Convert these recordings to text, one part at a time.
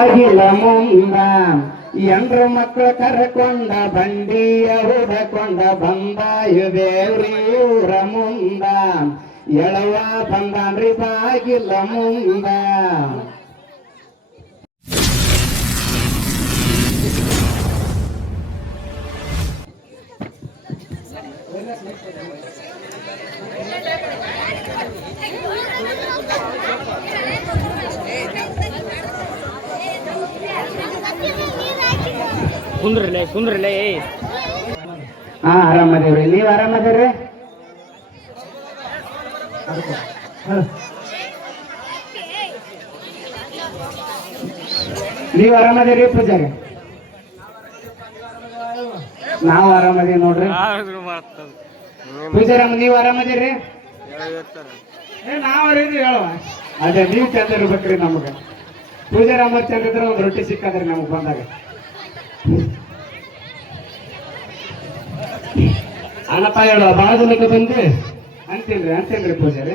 ಆಗಿಲ್ಲ ಮುಂದ ಎಂಡ್ರು ಮಕ್ಕಳು ಕರ್ಕೊಂಡ ಬಂಡಿಯ ಹುಡಕೊಂಡ ಬಂದ ದೇವ್ರಿ ಊರ ಮುಂದ ಎಳವ ಬಂದಾನ್ರಿ ಬಾಗಿಲ್ಲ ಮುಂದ. ಕುಂದ್ರಲೆ ಹಾ ಆರಾಮದೇವ್ರಿ, ನೀವ್ ಆರಾಮದೇವ್ರಿ? ನೀವ್ ಆರಾಮದೇವ್ರಿ ಪೂಜಾರಿ? ನಾವು ಆರಾಮದೇವಿ ನೋಡ್ರಿ. ಪೂಜಾರಮ್ಮ ನೀವ್ ಆರಾಮದಿರಿ? ನಾವ್ ಅರಿದ್ರಿ ಹೇಳುವ. ಅದೇ ನೀವ್ ಚಂದ ಇರ್ಬೇಕ್ರಿ ನಮ್ಗ. ಪೂಜಾರಮ್ಮ ಚಂದ ಇದ್ರೆ ಒಂದ್ ರೊಟ್ಟಿ ಸಿಕ್ಕಾದ್ರಿ ನಮಗ್ ಬಂದಾಗ. ಅನಪ್ಪ ಹೇಳುವ ಬಾಳ ದಿನಕ್ಕೆ ಬಂದು ಅಂತೇನ್ರಿ ಪೂಜಾರಿ.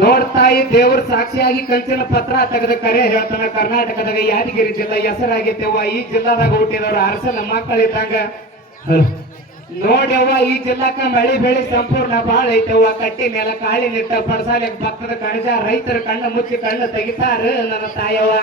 ನೋಡ್ತಾಯಿ ದೇವ್ರ ಸಾಕ್ಷಿಯಾಗಿ ಕಂಚಿನ ಪತ್ರ ತೆಗೆದ ಕರೆ ಹೇಳ್ತಾನ. ಕರ್ನಾಟಕದಾಗ ಯಾದಗಿರಿ ಜಿಲ್ಲಾ ಹೆಸರಾಗಿತ್ತೇವ. ಈ ಜಿಲ್ಲಾದಾಗ ಹುಟ್ಟಿದವ್ರು ಅರಸನ ಮಕ್ಕಳಿದ್ದಂಗ ನೋಡ್ಯವ್ವ. ಈ ಜಿಲ್ಲಾಕ ಮಳಿ ಬೆಳಿ ಸಂಪೂರ್ಣ ಬಾಳ ಐತೆವ್ವ. ಕಟ್ಟಿ ಮೇಲೆ ಕಾಳಿ ನಿಟ್ಟ ಪಡಸಾಲೆ ಭಕ್ತದ ಕಣಜ ರೈತರ ಕಣ್ಣು ಮುಚ್ಚಿ ಕಣ್ಣು ತೆಗಿತಾರ ನನ್ನ ತಾಯವ್ವ.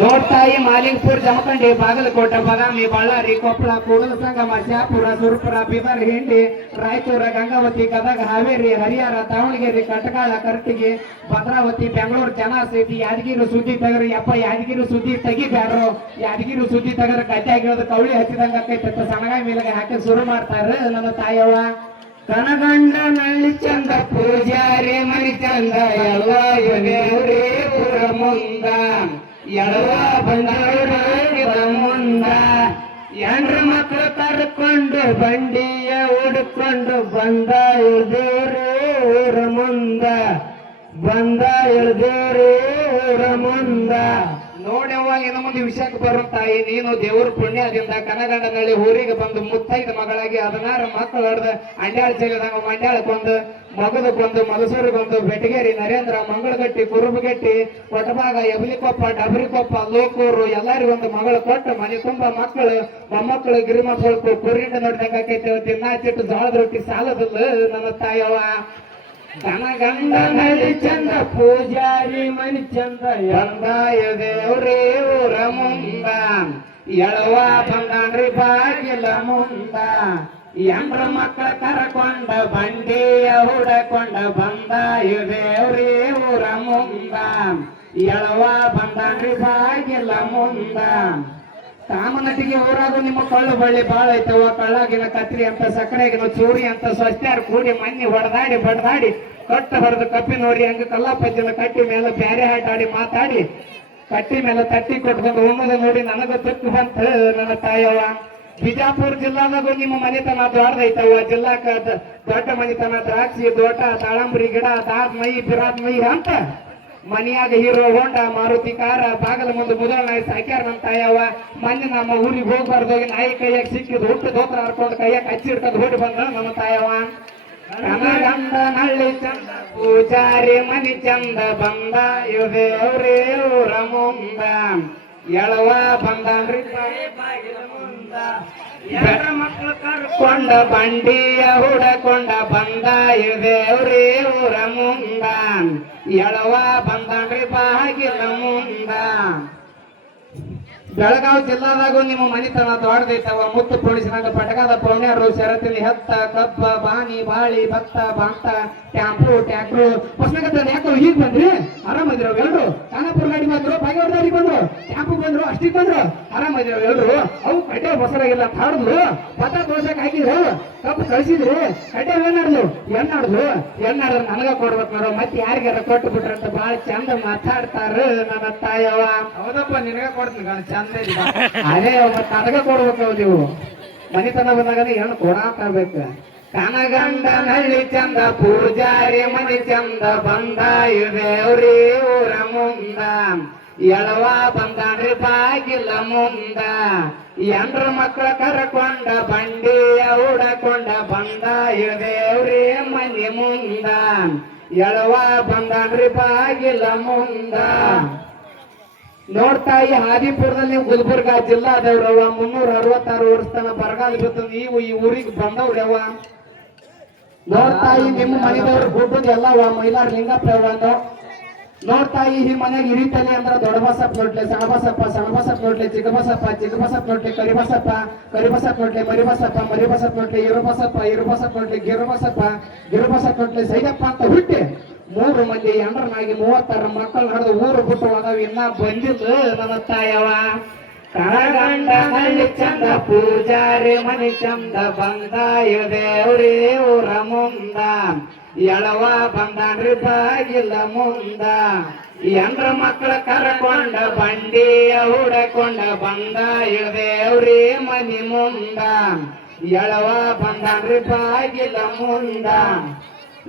ನೋಡ್ತಾಯಿ ಮಾಲಿಂಗಪುರ ಜಮಖಂಡಿ ಬಾಗಲಕೋಟೆ ಬಾದಾಮಿ ಬಳ್ಳಾರಿ ಕೊಪ್ಪಳ ಕೂಡಲ ಸಂಗಮ ಶಾಪುರ ಸುರಪುರ ಬೀದರ್ ಹಿಂಡಿ ರಾಯಚೂರ ಗಂಗಾವತಿ ಗದಗ ಹಾವೇರಿ ಹರಿಹರ ದಾವಣಗೆರೆ ಕಟಕಾಳ ಕರ್ತಿಗೆ ಭದ್ರಾವತಿ ಬೆಂಗಳೂರು ಜನಸೇತಿ ಯಾದಗಿರಿ ಸುದ್ದಿ ತಗರ. ಯಪ್ಪ ಯಾದಗಿರಿ ಸುದ್ದಿ ತೆಗಿಬ್ಯಾಡ್ರು. ಯಾದಗಿರಿ ಸುದ್ದಿ ತಗರ ಗಡ್ಡೆಗಿರೋದು ಕವಳಿ ಹಚ್ಚಿದಂಗ ಆಕೈತೆ. ಸಣಗಾಯಿ ಮೇಲೆಗೆ ಹಾಕಿ ಶುರು ಮಾಡ್ತಾರ ನನ್ನ ತಾಯವ್ವ. ಕನಗಂಡ ನಳ್ಳಿ ಚಂದ ಪೂಜಾರಿ ಮನಿ ಚಂದ ಎಲ್ಲ ದೇವ್ರೇ ಊರ ಮುಂದ ಎಳವ ಬಂದ ಮುಂದ ಎಂಡ್ರ ಮಕ್ಕಳು ಕರ್ಕೊಂಡು ಬಂಡಿಯ ಹುಡ್ಕೊಂಡು ಬಂದ ಇಳ್ದೇವ್ರೇ ಊರ ಮುಂದ ಬಂದ ಇಳ್ದೇವ್ರೇ ಊರ ಮುಂದ. ನೋಡ್ಯವ್ವ ಇನ್ನು ಮುಂದೆ ವಿಷಯಕ್ಕೆ ಬರೋ ತಾಯಿ ನೀನು ದೇವ್ರ ಪುಣ್ಯದಿಂದ ಕನಗಂಡನಳ್ಳಿ ಊರಿಗೆ ಬಂದು ಮುತ್ತೈದ ಮಗಳಾಗಿ 16 ಮಕ್ಕಳು ಹೊಡೆದ ಅಂಡ್ಯಾಳ ಚೆಲ್ಲಿದಂಗ ಮಂಡ್ಯಾಳಕ್ಕೊಂದು ಮಗದಕ್ಕೊಂದು ಮಲಸೂರಿಗೊಂದು ಬೆಟಗೇರಿ ನರೇಂದ್ರ ಮಂಗಳಗಟ್ಟಿ ಕುರುಬಗಟ್ಟಿ ಕೊಟಭಾಗ ಎಬಲಿಕೊಪ್ಪ ಡಬರಿಕೊಪ್ಪ ಲೋಕೂರು ಎಲ್ಲರಿಗೊಂದು ಮಗಳು ಕೊಟ್ಟು ಮನೆ ತುಂಬ ಮಕ್ಕಳು ಮೊಮ್ಮಕ್ಕಳು ಗಿರಿಮಕ್ಕಳು ಕುರಿಯಿಂದ ನೋಡಿದಂಗ ಆಕೈತೆ. ತಿನ್ನಾಚಿಟ್ಟು ಜೋಳದ ರೊಟ್ಟಿ ಸಾಲದಲ್ಲ ನನ್ನ ತಾಯವ್ವ. ಕನಗಂಡ ನಳ್ಳಿ ಚಂದ ಪೂಜಾರಿ ಮನಿ ಚಂದ ಎಂದಾಯ ದೇವ್ರೇ ಊರ ಮುಂದ ಎಳವ ಬಂದಾನ್ರಿ ಬಾಗಿಲ ಮುಂದ ಎಂಡ್ರ ಮಕ್ಕಳ ಕರಕೊಂಡ ಬಂಡಿಯ ಹುಡಕೊಂಡ ಬಂದ ದೇವ್ರೇ ಊರ ಮುಂದ ಎಳವ ಬಂದಾನ್ರಿ ಬಾಗಿಲ ಮುಂದ. ಕಾಮನಟಿಗೆ ಊರಾಗ ನಿಮ್ಮ ಕಳ್ಳು ಬಳ್ಳಿ ಬಾಳ ಐತವ. ಕಳ್ಳಾಗಿನ ಕತ್ರಿ ಅಂತ ಸಕ್ಕರೆಗಿನ ಚೂರಿ ಅಂತ ಸ್ವಸ್ತ್ಯಾರು ಕೂಡಿ ಮನ್ನಿ ಹೊಡೆದಾಡಿ ಬಡ್ದಾಡಿ ಕಟ್ಟ ಹೊಡೆದು ಕಪ್ಪಿ ನೋಡಿ ಹಂಗ ಕಲ್ಲಪ್ಪಜ್ಜನ ಕಟ್ಟಿ ಮೇಲೆ ಬ್ಯಾರೆ ಆಟಾಡಿ ಮಾತಾಡಿ ಕಟ್ಟಿ ಮೇಲೆ ತಟ್ಟಿ ಕೊಟ್ಕೊಂಡು ಉಣ್ಣದ ನೋಡಿ ನನಗ ತುಕ್ಕು ಬಂತ ನನ್ನ ತಾಯವ್ವ. ಬಿಜಾಪುರ ಜಿಲ್ಲಾದಾಗ ನಿಮ್ಮ ಮನೆತನ ದೊಡ್ಡದೈತವ. ಜಿಲ್ಲಾಕ ದೊಡ್ಡ ಮನೆತನ ದ್ರಾಕ್ಷಿ ತೋಟ ತಾಳಂಬರಿ ಗಿಡ ದಾದ್ ಮೈ ಬಿರಾದ್ ಮೈ ಅಂತ ಮನೆಯಾಗ ಹೀರೋ ಹೋಂಡ ಮಾರುತಿ ಕಾರ ಬಾಗಲ ಮುಂದೆ ಮುದಳ ನಾಯಿ ಸಾಕ್ಯಾರ ನಮ್ಮ ತಾಯವ್ವ. ಮೊನ್ನೆ ನಮ್ಮ ಊರಿಗೆ ಹೋಗ್ಬಾರ್ದೋಗಿ ನಾಯಿ ಕೈಯಾಗ ಸಿಕ್ಕಿದ್ ಹುಟ್ಟು ದೋತ್ರ ಹರ್ಕೊಂಡು ಕೈಯಾಗ ಹಚ್ಚಿ ಹಿಡ್ಕೊಂಡು ಹೊಡಿ ಬಂದ ನಮ್ಮ ತಾಯವ್ವ. ಕನಗಂಡ ನಳ್ಳಿ ಚಂದ ಪೂಜಾರಿ ಮನಿ ಚಂದ ಬಂದ ದೇವ್ರೇ ಊರ ಮುಂದ ಎಳವ ಬಂದಾನ್ರಿ ಬಾಗಿಲ ಮುಂದ ಎಡ ಮಕ್ಕಳು ಕರ್ಕೊಂಡ ಬಂಡಿಯ ಹುಡಕೊಂಡ ಬಂದ ದೇವ್ರೇ ಊರ ಮುಂದ ಎಳವ ಬಂದಾನ್ರಿ ಬಾಗಿಲ ಮುಂದ. ಬೆಳಗಾವಿ ಜಿಲ್ಲಾದಾಗೂ ನಿಮ್ಮ ಮನಿತನ ದೊಡ್ಡದೈತವ. ಮುತ್ತು ಪೊಲೀಸನಾಗ ಪಟಕದ ಪೌಣ್ಯರು ಶರತ್ತಿನ ಹೆತ್ತ ಕಬ್ಬ ಬಾನಿ ಬಾಳಿ ಭತ್ತ ಬಾಂತ ಟ್ಯಾಂಪು ಟ್ಯಾಕ್ಟ್ರು ಹೊಸನಗತ್ತ ಯಾಕೋ ಹೀಗ್ ಬಂದ್ರಿ? ಆರಾಮದಿರೋ ಎಲ್ರು? ಖಾನಾಪುರ ಗಾಡಿ ಬಂದ್ರು, ಬಾಗೇವಾಡಿ ಬಂದ್ರು, ಟ್ಯಾಂಪು ಬಂದ್ರು, ಅಷ್ಟಿಗೆ ಬಂದ್ರು. ಆರಾಮದಿರೋ ಎಲ್ರು? ಅವು ಕಡ್ಡೆ ಬಸರಾಗಿಲ್ಲ ಹಾಡಿದ್ರು, ಭತ್ತ ದೋಸಕ್ಕೆ ಹಾಕಿದ್ರು, ಕಬ್ಬು ಕಳಿಸಿದ್ರಿ, ಕಡ್ಡೆ ಏನಾಡ್ಲು ಎಣ್ಣಾಡ್ರು ನನಗ ಕೊಡ್ಬೇಕು ನೋಡು. ಮತ್ತೆ ಯಾರಿಗಾರ ಕೊಟ್ಟು ಬಿಟ್ರಂತ ಬಾಳ ಚಂದ ಮಾತಾಡ್ತಾರ ನನ್ನ ತಾಯವ್ವ. ಹೌದಪ್ಪ ನಿನಗ ಕೊಡ್ತೀನಿ ಗಣ ಚಂದ. ಅದೇ ಮತ್ತ ನನಗ ಕೊಡ್ಬೇಕು ನೀವು ಮನಿತನ ಬಂದಾಗ ಹೆಣ್ಣು ಕೊಡಾಕಬೇಕು. ಕನಗಂಡ ನಳ್ಳಿ ಚಂದ ಪೂಜಾರಿ ಮನಿ ಚಂದ ಬಂದ ದೇವ್ರೇ ಊರ ಮುಂದ ಎಳವ ಬಂದಾನ್ರಿ ಬಾಗಿಲ ಮುಂದ ಎಂಡ್ರ ಮಕ್ಕಳ ಕರಕೊಂಡ ಬಂಡಿಯ ಹುಡಕೊಂಡ ಬಂದ ದೇವ್ರೇ ಮನಿ ಮುಂದ ಎಳವ ಬಂದಾನ್ರಿ ಬಾಗಿಲ ಮುಂದ. ನೋಡ್ತಾಯಿ ಹಾದಿಪುರದಲ್ಲಿ ನೀವು ಗುಲ್ಬರ್ಗಾ ಜಿಲ್ಲಾದವ್ರವ 366 ವರ್ಷ ತನ ಬರಗಾಲ ಬಿತ್ತು. ನೀವು ಈ ಊರಿಗೆ ಬಂದವ್ರವ. ನೋಡ್ತಾಯಿ ನಿಮ್ಮ ಮನೆದವ್ರು ಗುಡ್ಡದ ಎಲ್ಲವ ಮೈಲಾರ ಲಿಂಗಪ್ಪ. ನೋಡ್ತಾಯಿ ಈ ಮನೆಗೆ ಹಿರಿತಲಿ ಅಂದ್ರ ದೊಡ್ಡಬಸಪ್ಪ ನೋಡ್ಲೆ, ಸಣಬಸಪ್ಪ ನೋಡ್ಲೆ, ಚಿಕ್ಕಬಸಪ್ಪ ನೋಡ್ಲೆ, ಕರಿಬಸಪ್ಪ ನೋಡ್ಲೆ, ಮರಿಬಸಪ್ಪ ನೋಡ್ಲೆ, ಇರುಬಸಪ್ಪ ನೋಡ್ಲೆ, ಗಿರುಬಸಪ್ಪ ನೋಡ್ಲೆ, ಸೈದಪ್ಪ ಅಂತ ಹುಟ್ಟಿ 3 ಮಂದಿ ಎಂಡ್ರನಾಗಿ 36 ಮಕ್ಕಳು ನಡೆದು ಊರು ಬಿಟ್ಟು ಹೋದವ. ಇನ್ನ ಬಂದಿಲ್ಲ ನನ್ನ ತಾಯವ. ಕಣಗಂಡ ಹಳ್ಳಿ ಚಂದ ಪೂಜಾರಿ ಮನಿ ಚಂದ ಬಂದ ದೇವ್ರಿ ಊರ ಮುಂದ. ಎಳವ ಬಂದಾನ್ರಿ ಬಾಗಿಲ ಮುಂದ. ಎಂಡ್ರ ಮಕ್ಕಳ ಕರಕೊಂಡ ಬಂಡಿಯ ಹುಡಕೊಂಡ ಬಂದ ದೇವ್ರಿ ಮನಿ ಮುಂದ. ಎಳವ ಬಂದಾನ್ರಿ ಬಾಗಿಲ ಮುಂದ.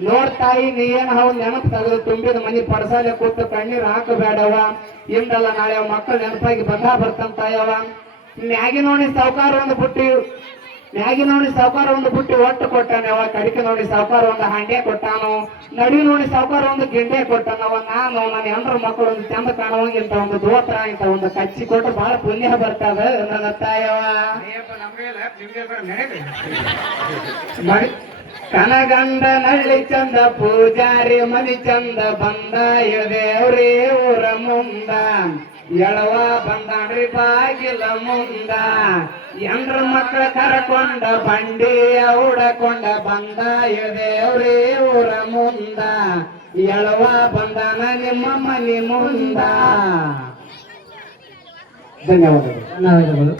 ನೋಡ್ತಾಯಿ ನೀ ಏನ್ ಹೌದ್ ನೆನಪು ತೆಗೆದು ತುಂಬಿದ ಮನಿ ಪಡಸಾಲೆ ಕೂತು ಕಣ್ಣೀರ್ ಹಾಕಬೇಡವ. ಇಂದಲ್ಲ ನಾಳೆ ಮಕ್ಕಳು ನೆನಪಾಗಿ ಬರ್ತಾಯವ. ಮ್ಯಾಗಿ ನೋಡಿ ಸಾವುಕಾರ ಒಂದು ಬುಟ್ಟಿ ಒಟ್ಟು ಕೊಟ್ಟಾನವ. ಕಡಿಕೆ ನೋಡಿ ಸಾವುಕಾರ ಒಂದು ಹಾಂಡೆ ಕೊಟ್ಟಾನು. ನಡಿ ನೋಡಿ ಸಾವುಕಾರ ಒಂದು ಗಿಂಡೆ ಕೊಟ್ಟಾನವ. ನಾನು ನನ್ನ ಹೆಂಡ್ರ ಮಕ್ಕಳು ಒಂದು ಚಂದ ಕಾಣುವಂಗಿಂತ ಒಂದು ದೋತ್ರ ಇಂತ ಒಂದು ಕಚ್ಚಿ ಕೊಟ್ಟು ಬಹಳ ಪುಣ್ಯ ಬರ್ತದ ನನ್ನ ತಾಯವ. ಕನಗಂಡ ನಳ್ಳಿ ಚಂದ ಪೂಜಾರಿ ಮನಿ ಚಂದ ಬಂದ ದೇವ್ರಿ ಊರ ಮುಂದ. ಎಳವ ಬಂದಾನ್ರಿ ಬಾಗಿಲ ಮುಂದ. ಎಂಡ್ರ ಮಕ್ಕಳ ಕರಕೊಂಡ ಬಂಡಿಯ ಹುಡಕೊಂಡ ಬಂದ ದೇವ್ರಿ ಊರ ಮುಂದ. ಎಳವ ಬಂದಾನ ನಿಮ್ಮ ಮನಿ ಮುಂದ. ಧನ್ಯವಾದಗಳು.